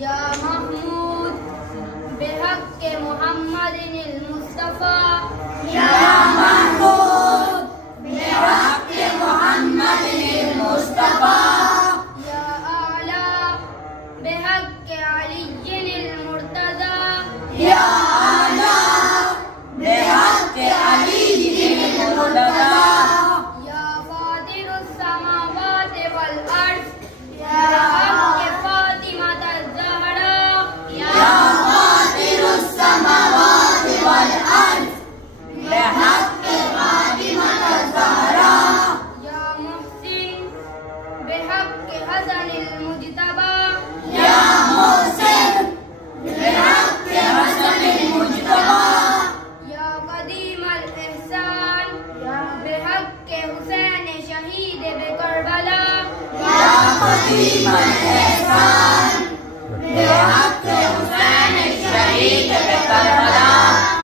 या महमूद बेहक़्क़े मुहम्मदिनिल मुस्तफ़ा, या महमूद बेहक़्क़े मुहम्मदिनिल मुस्तफ़ा, या आला बेहक़्क़े अलीय्यिनिल मुर्तज़ा, या आला बेहक़्क़े अलीय्यिनिल मुर्तज़ा, या फ़ातिरुस समावाति वल अर्ज़, या हक़्क़े फ़ातिमतज़ ज़हरा, या फ़ातिरुस समावाति वल अर्ज़, बेहक़्क़े फ़ातिमतज़ ज़हरा, या मुहसिन बेहक़्क़े हसनिल मुज्तबा, या मुहसिन बेहक़्क़े हसनिल मुज्तबा, या क़दीमल इहसान बेहक़्क़े हुसैन शहीद करबला, या क़दीमल इहसान बेहक़्क़े हुसैन शहीद करबला।